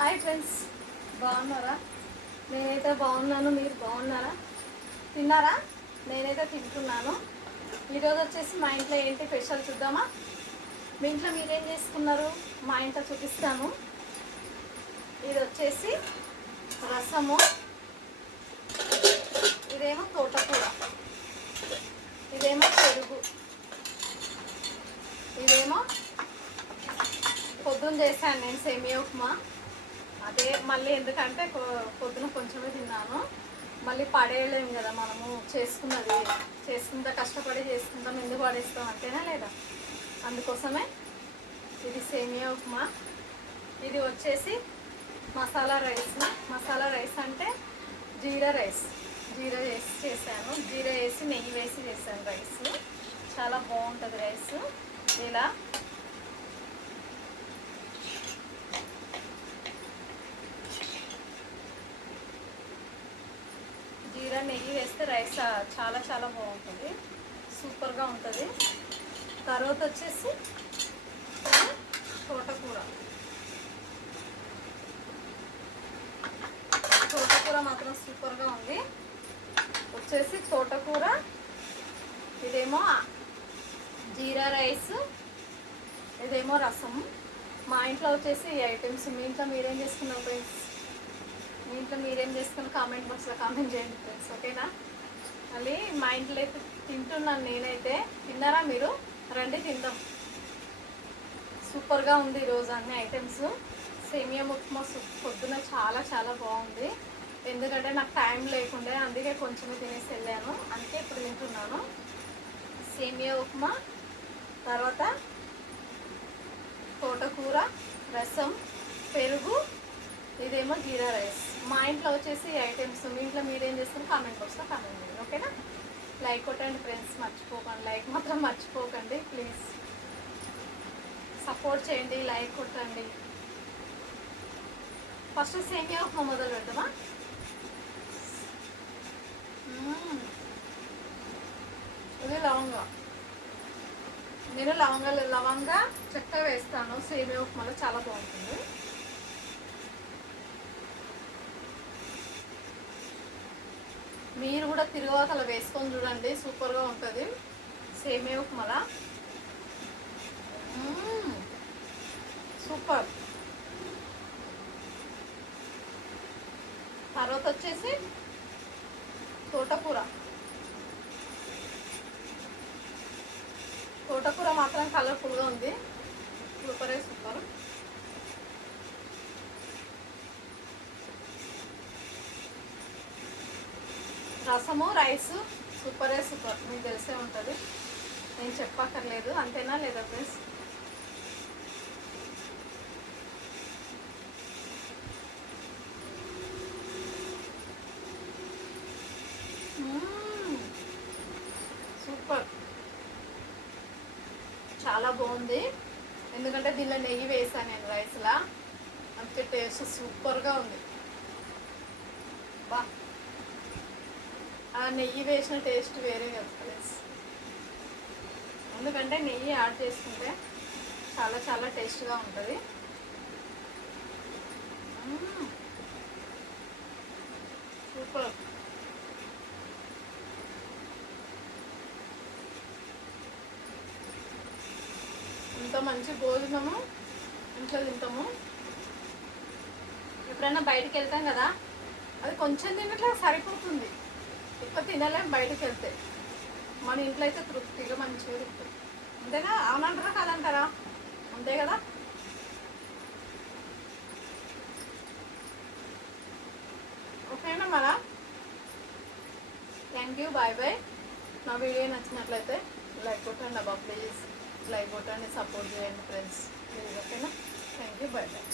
Hi friends, బాగున్నారా? నేనైతే బాగున్నాను. మీరు బాగున్నారా? తిన్నారా? నేనైతే తింటున్నాను. ఈరోజు వచ్చేసి మా ఇంట్లో ఏంటి స్పెషల్ చూద్దామా? మీ ఇంట్లో మీరేం చేసుకున్నారు? మా ఇంట్లో చూపిస్తాను. ఇది వచ్చేసి రసము, ఇదేమో తోటకూర, ఇదేమో పెరుగు, ఇదేమో పొద్దున్న చేశాను నేను సేమియా ఉప్మా. అదే మళ్ళీ ఎందుకంటే పొద్దున కొంచెమే తిన్నాను, మళ్ళీ పడేయలేము కదా మనము. చేసుకుంటా కష్టపడి చేసుకుంటాం, ఎందుకు పడేస్తాం అంతేనా లేదా? అందుకోసమే ఇది సేమియా ఉప్మా. ఇది వచ్చేసి మసాలా రైస్ అంటే జీరా రైస్. జీరా వేసి చేశాను, జీరా వేసి నెయ్యి వేసి చేశాను రైస్. చాలా బాగుంటుంది రైస్. ఇలా జీరా నెయ్యి వేస్తే రైస్ చాలా చాలా బాగుంటుంది, సూపర్గా ఉంటుంది. తర్వాత వచ్చేసి తోటకూర. తోటకూర మాత్రం సూపర్గా ఉంది. వచ్చేసి తోటకూర, ఇదేమో జీరా రైస్, ఇదేమో రసం. మా ఇంట్లో వచ్చేసి ఈ ఐటమ్స్. మీ ఇంట్లో మీరేం చేసుకున్నారు ఫ్రెండ్స్? మీ ఇంట్లో మీరేం చేసుకుని కామెంట్ బాక్స్లో కామెంట్ చేయండి ఫ్రెండ్స్, ఓకేనా? మళ్ళీ మా ఇంట్లో అయితే తింటున్నాను నేనైతే. తిన్నారా మీరు? రండి తిందాం. సూపర్గా ఉంది ఈరోజు అన్ని ఐటమ్స్. సేమియా ఉప్మా పొద్దున చాలా చాలా బాగుంది. ఎందుకంటే నాకు టైం లేకుండే, అందుకే కొంచెమే తినేసి వెళ్ళాను, అందుకే ఇప్పుడు తింటున్నాను. సేమియా ఉప్మా, తర్వాత తోటకూర, రసం, పెరుగు, ఇదేమో జీరా రైస్. మా ఇంట్లో వచ్చేసి ఐటమ్స్. మీ ఇంట్లో మీరేం చేస్తారు కామెంట్ బాక్స్లో కామెంట్ చేయండి, ఓకేనా? లైక్ కొట్టండి ఫ్రెండ్స్, మర్చిపోకండి. లైక్ మాత్రం మర్చిపోకండి ప్లీజ్. సపోర్ట్ చేయండి, లైక్ కొట్టండి. ఫస్ట్ సేమియా ఉప్మా మొదలు పెడదామా? ఇది లవంగా. నేను లవంగా చెక్క వేస్తాను సేమియా ఉప్మాలో, చాలా బాగుంటుంది. మీరు కూడా తిరువాతల వేసుకొని చూడండి, సూపర్గా ఉంటుంది సేమియా ఉప్మాలా. సూపర్. తర్వాత వచ్చేసి తోటకూర. తోటకూర మాత్రం కలర్ఫుల్గా ఉంది, సూపరే సూపర్. రసము, రైస్ సూపరే సూపర్. మీకు తెలిసే ఉంటుంది, నేను చెప్పక్కర్లేదు, అంతేనా లేదా ఫ్రెండ్స్? సూపర్, చాలా బాగుంది. ఎందుకంటే దీనిలో నెయ్యి వేసాను నేను రైస్లా, అంతే టేస్ట్ సూపర్గా ఉంది. బా, ఆ నెయ్యి వేసిన టేస్ట్ వేరే కదా ఫ్రెండ్స్. ఎందుకంటే నెయ్యి యాడ్ చేసుకుంటే చాలా చాలా టేస్ట్గా ఉంటుంది. సూపర్. ఇంత మంచి భోజనము ఇంట్లో తింటాము. ఎప్పుడైనా బయటికి వెళ్తాం కదా, అది కొంచెం తినట్లే సరిపోతుంది, ఎక్కువ తినలేము బయటకు వెళ్తే. మన ఇంట్లో అయితే తృప్తిగా మంచిగా తింటుంది, అంతేనా? అవునంటారా కాదంటారా? అంతే కదా. ఓకేనా మరా? Thank you, bye bye. నా వీడియో నచ్చినట్లయితే లైక్ కొట్టండి అబ్బా ప్లీజ్. లైక్ కొట్టండి, సపోర్ట్ చేయండి ఫ్రెండ్స్ ప్లీజ్, ఓకేనా? Thank you, bye bye.